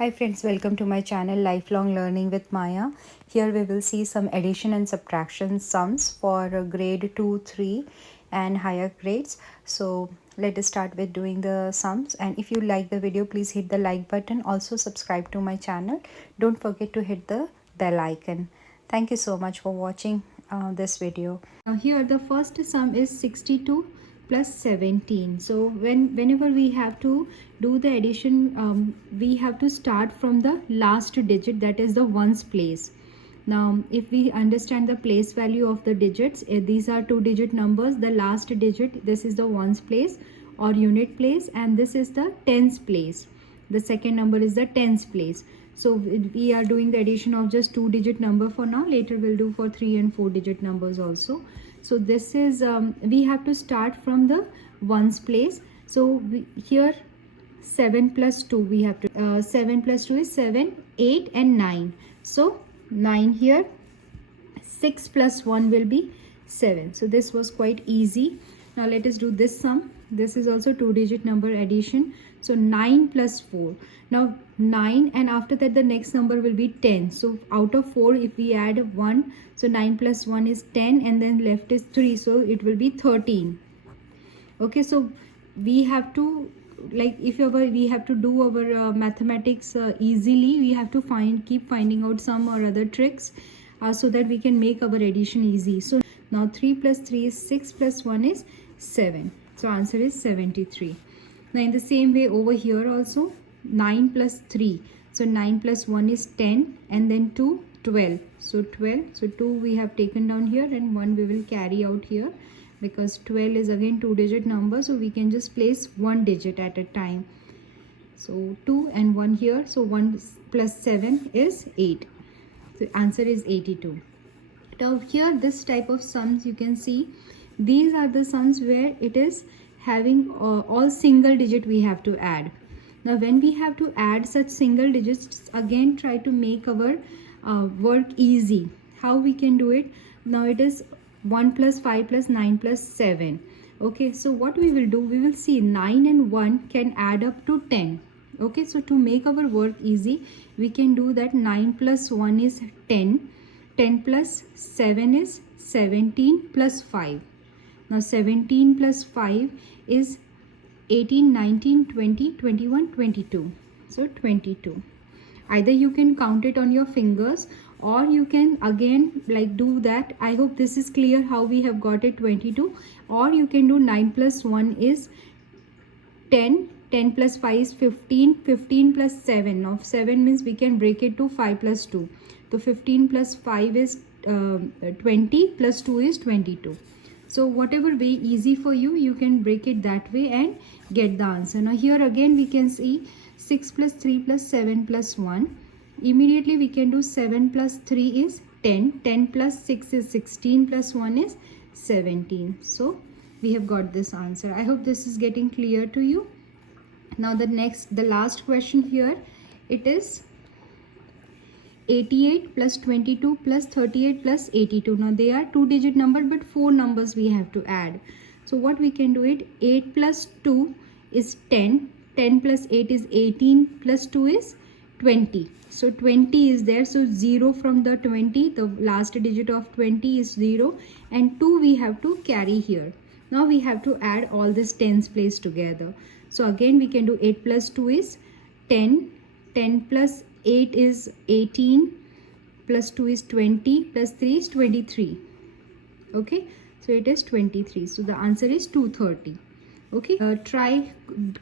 Hi friends, welcome to my channel Lifelong Learning with Maya. Here we will see some addition and subtraction sums for grade 2, 3 and higher grades. So let us start with doing the sums, and if you like the video, please hit the like button. Also subscribe to my channel. Don't forget to hit the bell icon. Thank you so much for watching this video. Now here the first sum is 62 plus 17. So whenever we have to do the addition, we have to start from the last digit, that is the ones place. Now if we understand the place value of the digits, these are 2-digit numbers. The last digit, this is the ones place or unit place, and this is the tens place. The second number is the tens place. So we are doing the addition of just 2-digit number for now. Later we'll do for 3 and 4-digit numbers also. So this is we have to start from the ones place. So here 7 plus 2 we have to 7 plus 2 is 7, 8 and 9. So 9 here. 6 plus 1 will be 7. So this was quite easy. Now let us do this sum. This is also 2-digit number addition. So 9 plus 4. Now 9, and after that the next number will be 10. So out of 4, if we add 1, so 9 plus 1 is 10, and then left is 3. So it will be 13. Okay, so we have to, like, if ever we have to do our mathematics easily, we have to keep finding out some or other tricks so that we can make our addition easy. So now 3 plus 3 is 6 plus 1 is 7. So answer is 73. Now in the same way over here also, 9 plus 3. So 9 plus 1 is 10, and then 2, 12. So 12. So 2 we have taken down here, and 1 we will carry out here, because 12 is again 2-digit number. So we can just place 1 digit at a time. So 2 and 1 here. So 1 plus 7 is 8. The answer is 82. Now here this type of sums, you can see these are the sums where it is having all single digit we have to add. Now when we have to add such single digits, again try to make our work easy. How we can do it? Now it is 1 plus 5 plus 9 plus 7. Okay, so what we will do, we will see 9 and 1 can add up to 10. Okay, so to make our work easy, we can do that 9 plus 1 is 10. 10 plus 7 is 17 plus 5. Now 17 plus 5 is 18, 19, 20, 21, 22. So 22. Either you can count it on your fingers, or you can again like do that. I hope this is clear how we have got it 22. Or you can do 9 plus 1 is 10. 10 plus 5 is 15. 15 plus 7. Now 7 means we can break it to 5 plus 2. So 15 plus 5 is 20 plus 2 is 22. So whatever way easy for you, you can break it that way and get the answer. Now here again we can see 6 plus 3 plus 7 plus 1. Immediately we can do 7 plus 3 is 10. 10 plus 6 is 16 plus 1 is 17. So we have got this answer. I hope this is getting clear to you. Now the last question here, it is 88 plus 22 plus 38 plus 82. Now they are 2-digit number, but 4 numbers we have to add. So what we can do it, 8 plus 2 is 10. 10 plus 8 is 18 plus 2 is 20. So 20 is there. So 0 from the 20, the last digit of 20 is 0, and 2 we have to carry here. Now we have to add all this tens place together. So again we can do 8 plus 2 is 10. 10 plus 8 is 18, plus 2 is 20, plus 3 is 23. Okay, so it is 23. So the answer is 230. Okay, try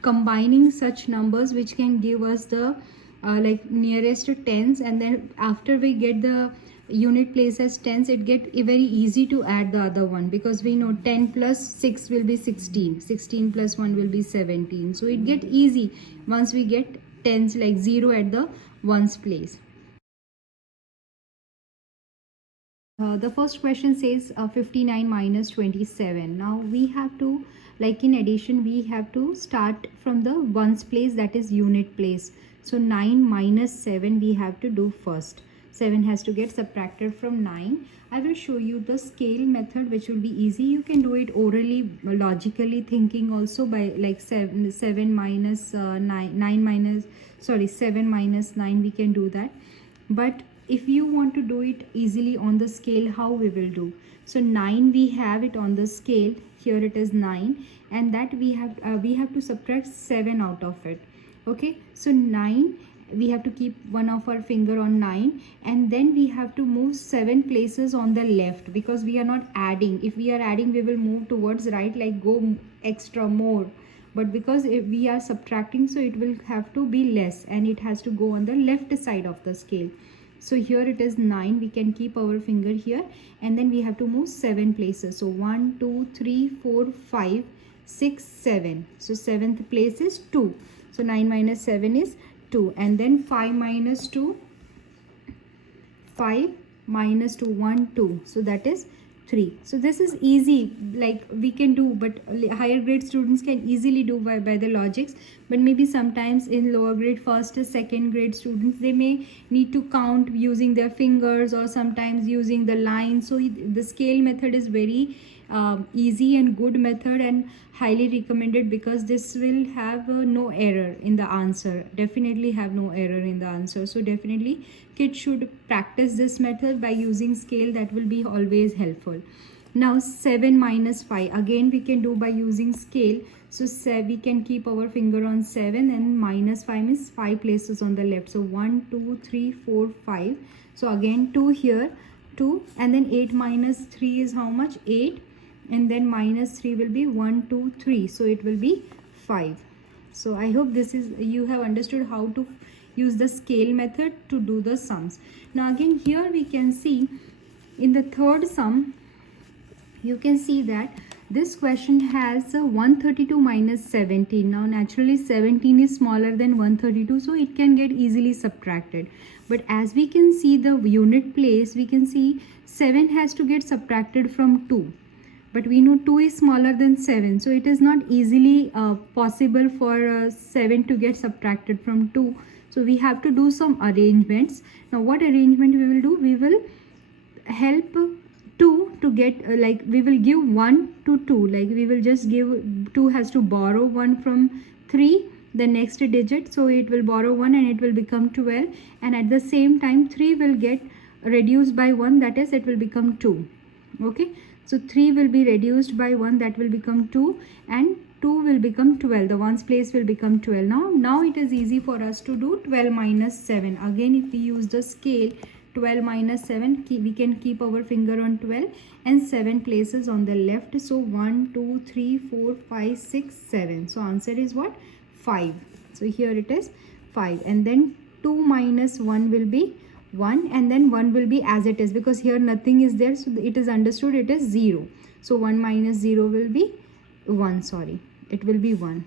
combining such numbers which can give us the like nearest to tens, and then after we get the unit place as tens, it get very easy to add the other one, because we know 10 plus 6 will be 16. 16 plus 1 will be 17. So it get easy once we get tens like 0 at the ones place. The first question says 59 minus 27. Now we have to, like in addition, we have to start from the ones place, that is unit place. So 9 minus 7 we have to do first. 7 has to get subtracted from 9. I will show you the scale method, which will be easy. You can do it orally, logically thinking also, by like 7 minus 9 minus, sorry, 7 minus 9, we can do that. But if you want to do it easily on the scale, how we will do? So 9, we have it on the scale, here it is 9, and that we have to subtract 7 out of it. Okay, so 9, we have to keep one of our finger on 9, and then we have to move 7 places on the left, because we are not adding. If we are adding, we will move towards right, like go extra more. But because if we are subtracting, so it will have to be less, and it has to go on the left side of the scale. So here it is 9, we can keep our finger here, and then we have to move 7 places. So 1 2 3 4 5 6 7. So 7th place is 2. So 9 minus 7 is 2, and then 5 minus 2, 5 minus 2, 1 2, so that is 3. So this is easy, like we can do, but higher grade students can easily do by the logics. But maybe sometimes in lower grade, first or second grade students, they may need to count using their fingers, or sometimes using the line. So the scale method is very easy and good method, and highly recommended, because this will have no error in the answer. Definitely have no error in the answer. So definitely kids should practice this method by using scale. That will be always helpful. Now 7 minus 5, again we can do by using scale. So we can keep our finger on 7, and minus 5 means 5 places on the left. So 1 2 3 4 5. So again 2 here, 2, and then 8 minus 3 is how much? 8, and then minus 3 will be 1 2 3, so it will be 5. So I hope this is, you have understood how to use the scale method to do the sums. Now again here we can see in the third sum, you can see that this question has 132 minus 17. Now naturally 17 is smaller than 132, so it can get easily subtracted. But as we can see the unit place, we can see 7 has to get subtracted from 2. But we know 2 is smaller than 7, so it is not easily possible for 7 to get subtracted from 2. So we have to do some arrangements. Now what arrangement we will do? We will help 2 to get like we will give 1 to 2, like we will just give 2 has to borrow 1 from 3, the next digit, so it will borrow 1 and it will become 12, and at the same time 3 will get reduced by 1, that is it will become 2. Okay, so 3 will be reduced by 1, that will become 2, and 2 will become 12, the ones place will become 12. Now it is easy for us to do 12 minus 7. Again, if we use the scale, 12 minus 7, we can keep our finger on 12 and 7 places on the left. So 1 2 3 4 5 6 7. So answer is what? 5. So here it is 5, and then 2 minus 1 will be 1, and then 1 will be as it is, because here nothing is there, so it is understood it is 0. So 1 minus 0 will be 1, sorry, it will be 1.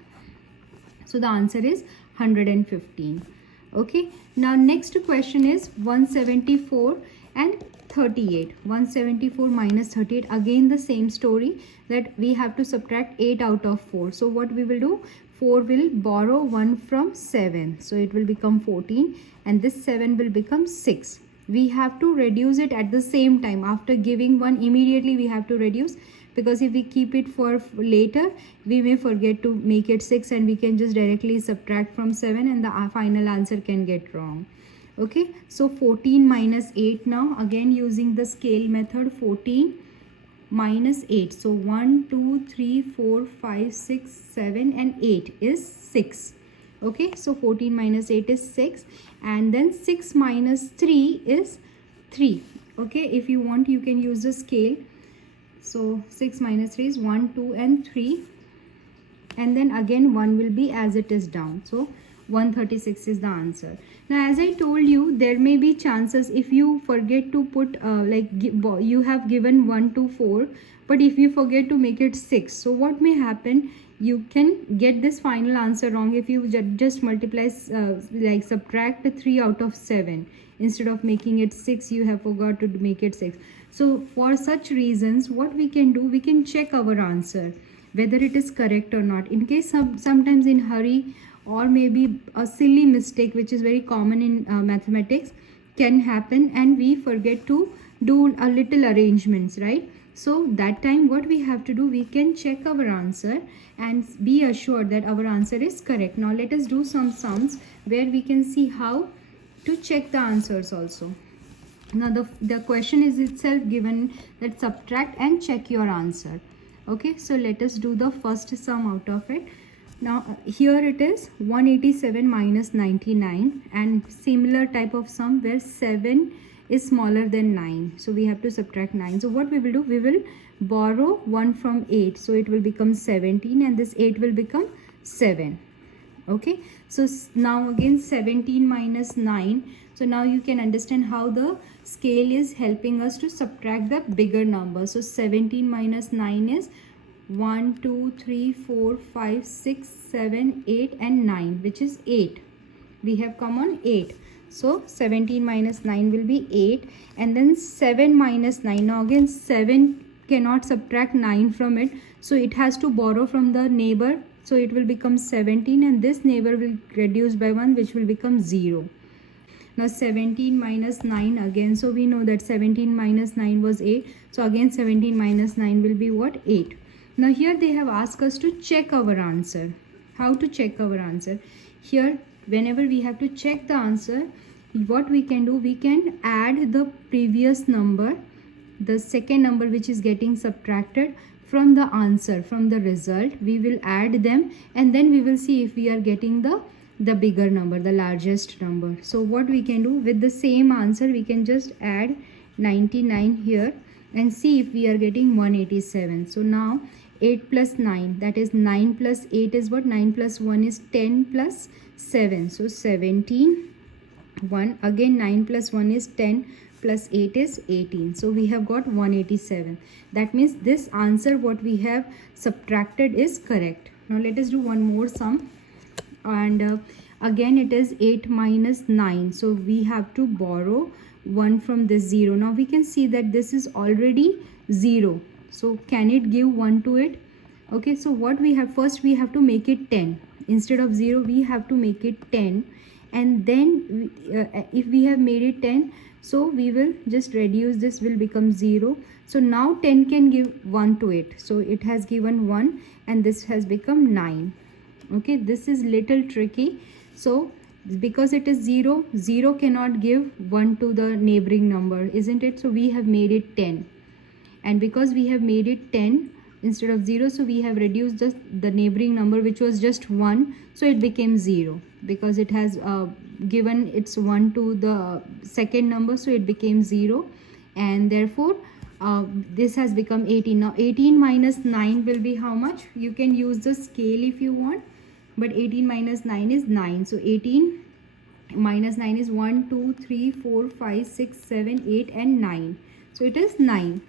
So the answer is 115. Okay, now next question is 174 and 38. 174 minus 38, again the same story, that we have to subtract 8 out of 4. So what we will do? 4 will borrow 1 from 7, so it will become 14, and this 7 will become 6. We have to reduce it at the same time. After giving 1, immediately we have to reduce, because if we keep it for later, we may forget to make it 6, and we can just directly subtract from 7, and the final answer can get wrong. Okay, so 14 minus 8, now again using the scale method, 14 minus 8. So 1 2 3 4 5 6 7 and 8 is 6. Okay, so 14 minus 8 is 6, and then 6 minus 3 is 3. Okay, if you want, you can use the scale. So 6 minus 3 is 1 2 and 3, and then again 1 will be as it is down. So 136 is the answer. Now as I told you, there may be chances if you forget to put you have given 1 to 4, but if you forget to make it 6, so what may happen? You can get this final answer wrong if you just multiply subtract 3 out of 7. Instead of making it 6, you have forgot to make it 6. So for such reasons, what we can do, we can check our answer whether it is correct or not. In case sometimes in hurry, or maybe a silly mistake which is very common in mathematics, can happen and we forget to do a little arrangements, right? So that time what we have to do, we can check our answer and be assured that our answer is correct. Now let us do some sums where we can see how to check the answers also. Now the question is itself given that subtract and check your answer. Okay, so let us do the first sum out of it. Now here it is 187 minus 99, and similar type of sum where 7 is smaller than 9, so we have to subtract 9. So what we will do, we will borrow 1 from 8, so it will become 17 and this 8 will become 7. Okay, so now again 17 minus 9. So now you can understand how the scale is helping us to subtract the bigger number. So 17 minus 9 is 1 2 3 4 5 6 7 8 and 9, which is 8. We have come on 8. So 17 minus 9 will be 8, and then 7 minus 9. Now again 7 cannot subtract 9 from it, so it has to borrow from the neighbor, so it will become 17 and this neighbor will reduce by 1, which will become 0. Now 17 minus 9 again, so we know that 17 minus 9 was 8, so again 17 minus 9 will be what? 8. Now here they have asked us to check our answer. How to check our answer? Here whenever we have to check the answer, what we can do, we can add the previous number, the second number which is getting subtracted from the answer, from the result. We will add them and then we will see if we are getting the bigger number, the largest number. So what we can do, with the same answer we can just add 99 here and see if we are getting 187. So now 8 plus 9, that is 9 plus 8 is what? 9 plus 1 is 10 plus 7, so 17. 1 again, 9 plus 1 is 10 plus 8 is 18, so we have got 187. That means this answer what we have subtracted is correct. Now let us do one more sum, and again it is 8 minus 9, so we have to borrow 1 from this 0. Now we can see that this is already 0, so can it give 1 to it? Okay, so what we have, first we have to make it 10. Instead of 0 we have to make it 10, and then if we have made it 10, so we will just reduce, this will become 0. So now 10 can give 1 to it, so it has given 1 and this has become 9. Okay, this is little tricky. So because it is 0, 0 cannot give 1 to the neighboring number, isn't it? So we have made it 10, and because we have made it 10 instead of 0, so we have reduced the neighboring number which was just 1, so it became 0 because it has given its 1 to the second number, so it became 0, and therefore this has become 18. Now 18 minus 9 will be how much? You can use the scale if you want, but 18 minus 9 is 9, so 18 minus 9 is 1 2 3 4 5 6 7 8 and 9, so it is 9.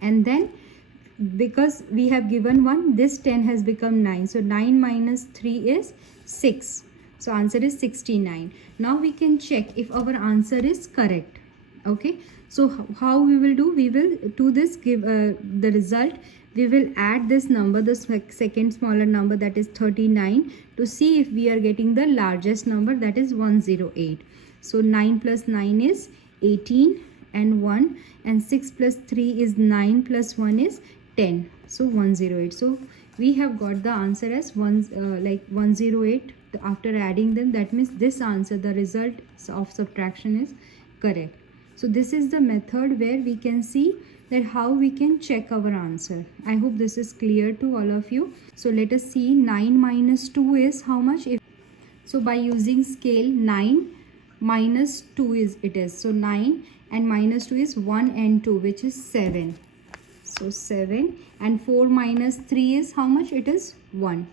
And then because we have given 1, this 10 has become 9, so 9 minus 3 is 6, so answer is 69. Now we can check if our answer is correct. Okay, so how we will do, we will to this give the result, we will add this number, the second smaller number, that is 39, to see if we are getting the largest number, that is 108. So 9 plus 9 is 18 and 1, and 6 plus 3 is 9 plus 1 is 10, so 108. So we have got the answer as 108 after adding them. That means this answer, the result of subtraction, is correct. So this is the method where we can see that how we can check our answer. I hope this is clear to all of you. So let us see, 9 minus 2 is how much? So by using scale, 9 minus 2 is it is, so 9 and minus 2 is 1 and 2, which is 7. So 7, and 4 minus 3 is how much? It is 1.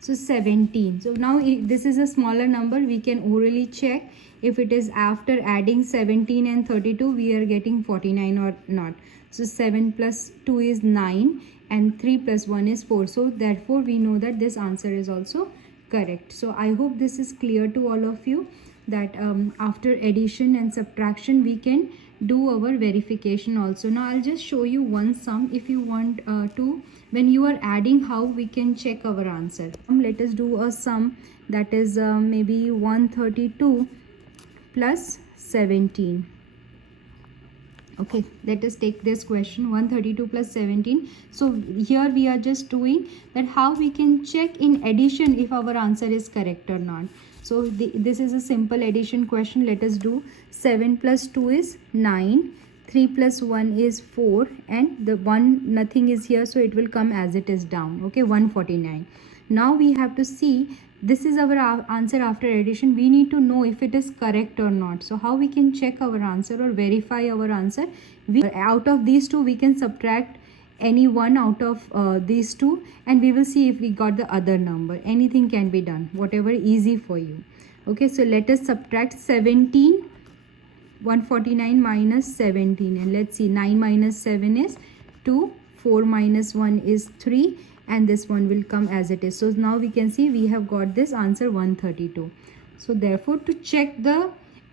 So 17. So now if this is a smaller number, we can orally check if it is after adding 17 and 32 we are getting 49 or not. So 7 plus 2 is 9 and 3 plus 1 is 4. So therefore we know that this answer is also correct. So I hope this is clear to all of you, that after addition and subtraction we can do our verification also. Now I'll just show you one sum if you want to, when you are adding, how we can check our answer. Let us do a sum, that is maybe 132 plus 17. Okay, let us take this question, 132 plus 17. So here we are just doing that how we can check in addition if our answer is correct or not. So this is a simple addition question. Let us do 7 plus 2 is 9, 3 plus 1 is 4, and the 1 nothing is here, so it will come as it is down. Okay, 149. Now we have to see, this is our answer after addition. We need to know if it is correct or not. So how we can check our answer or verify our answer? Out of these two we can subtract any one out of these two, and we will see if we got the other number. Anything can be done, whatever easy for you. Okay, so let us subtract 17, 149 minus 17, and let's see, 9 minus 7 is 2, 4 minus 1 is 3, and this one will come as it is. So now we can see we have got this answer 132. So therefore, to check the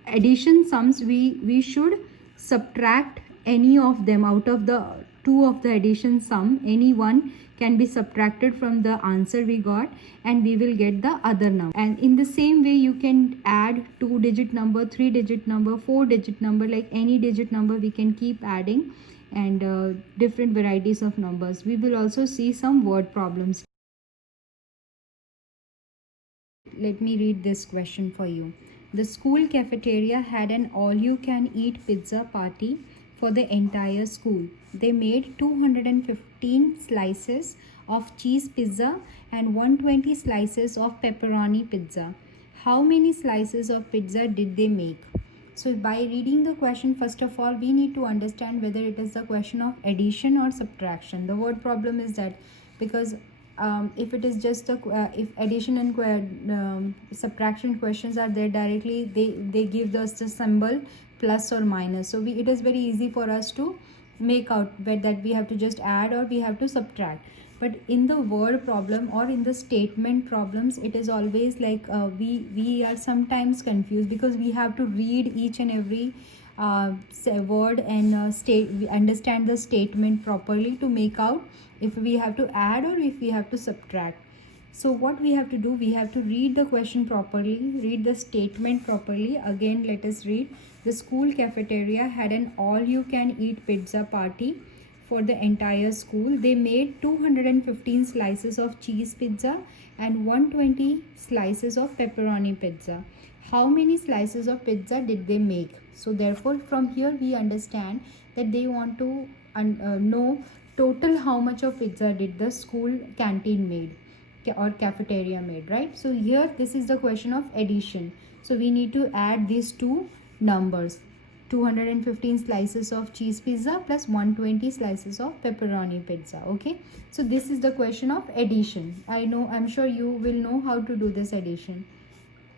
addition sums, we should subtract any of them out of the two of the addition sum. Any one can be subtracted from the answer we got, and we will get the other number. And in the same way, you can add 2-digit number, 3-digit number, 4-digit number, like any digit number we can keep adding, and different varieties of numbers. We will also see some word problems. Let me read this question for you. The school cafeteria had an all-you-can-eat pizza party for the entire school. They made 215 slices of cheese pizza and 120 slices of pepperoni pizza. How many slices of pizza did they make? So by reading the question, first of all, we need to understand whether it is a question of addition or subtraction. The word problem is that because if it is just if addition and subtraction questions are there directly, they give us the symbol plus or minus. So it is very easy for us to make out that we have to just add or we have to subtract. But in the word problem or in the statement problems, it is always like we are sometimes confused because we have to read each and every word and understand the statement properly to make out if we have to add or if we have to subtract. So what we have to do, we have to read the question properly, read the statement properly. Again, let us read. The school cafeteria had an all-you-can-eat pizza party for the entire school. They made 215 slices of cheese pizza and 120 slices of pepperoni pizza. How many slices of pizza did they make? So therefore, from here we understand that they want to know total how much of pizza did the school canteen made or cafeteria made, right? So here this is the question of addition. So we need to add these two numbers, 215 slices of cheese pizza plus 120 slices of pepperoni pizza. Okay, so this is the question of addition. I'm sure you will know how to do this addition.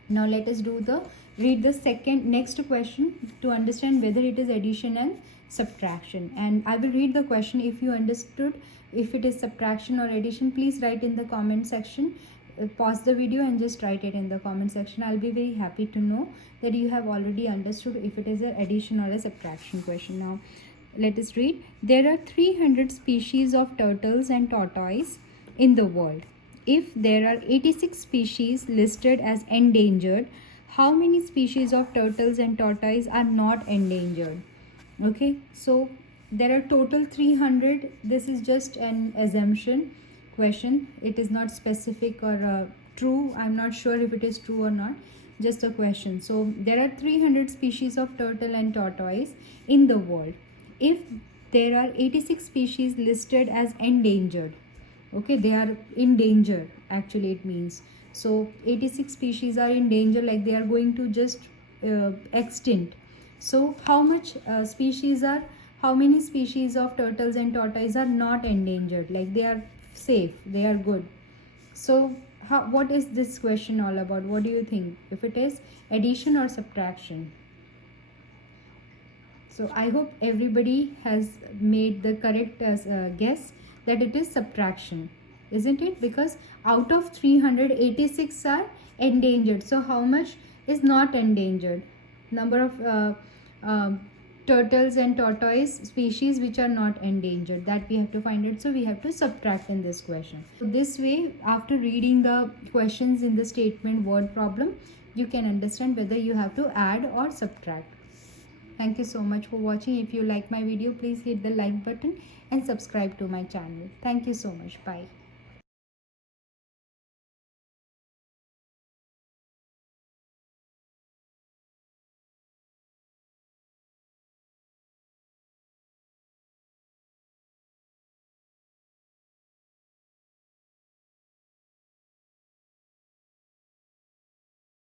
Now let us read the next question to understand whether it is addition and subtraction. And I will read the question. If you understood if it is subtraction or addition, please write in the comment section. Pause the video and just write it in the comment section. I'll be very happy to know that you have already understood if it is an addition or a subtraction question. Now let us read. There are 300 species of turtles and tortoise in the world. If there are 86 species listed as endangered, how many species of turtles and tortoise are not endangered? Okay, so there are total 300. This is just an assumption question. It is not specific or true. I'm not sure if it is true or not. Just a question. So there are 300 species of turtle and tortoise in the world. If there are 86 species listed as endangered, okay, they are in danger, actually it means. So 86 species are in danger, like they are going to just extinct. So how many species of turtles and tortoise are not endangered, like they are safe, they are good? So what is this question all about? What do you think, if it is addition or subtraction? So I hope everybody has made the correct guess that it is subtraction, isn't it? Because out of 386 are endangered. So how much is not endangered? Number of turtles and tortoise species which are not endangered, that we have to find it. So we have to subtract in this question. So this way, after reading the questions in the statement word problem, you can understand whether you have to add or subtract. Thank you so much for watching. If you like my video, please hit the like button and subscribe to my channel. Thank you so much. Bye.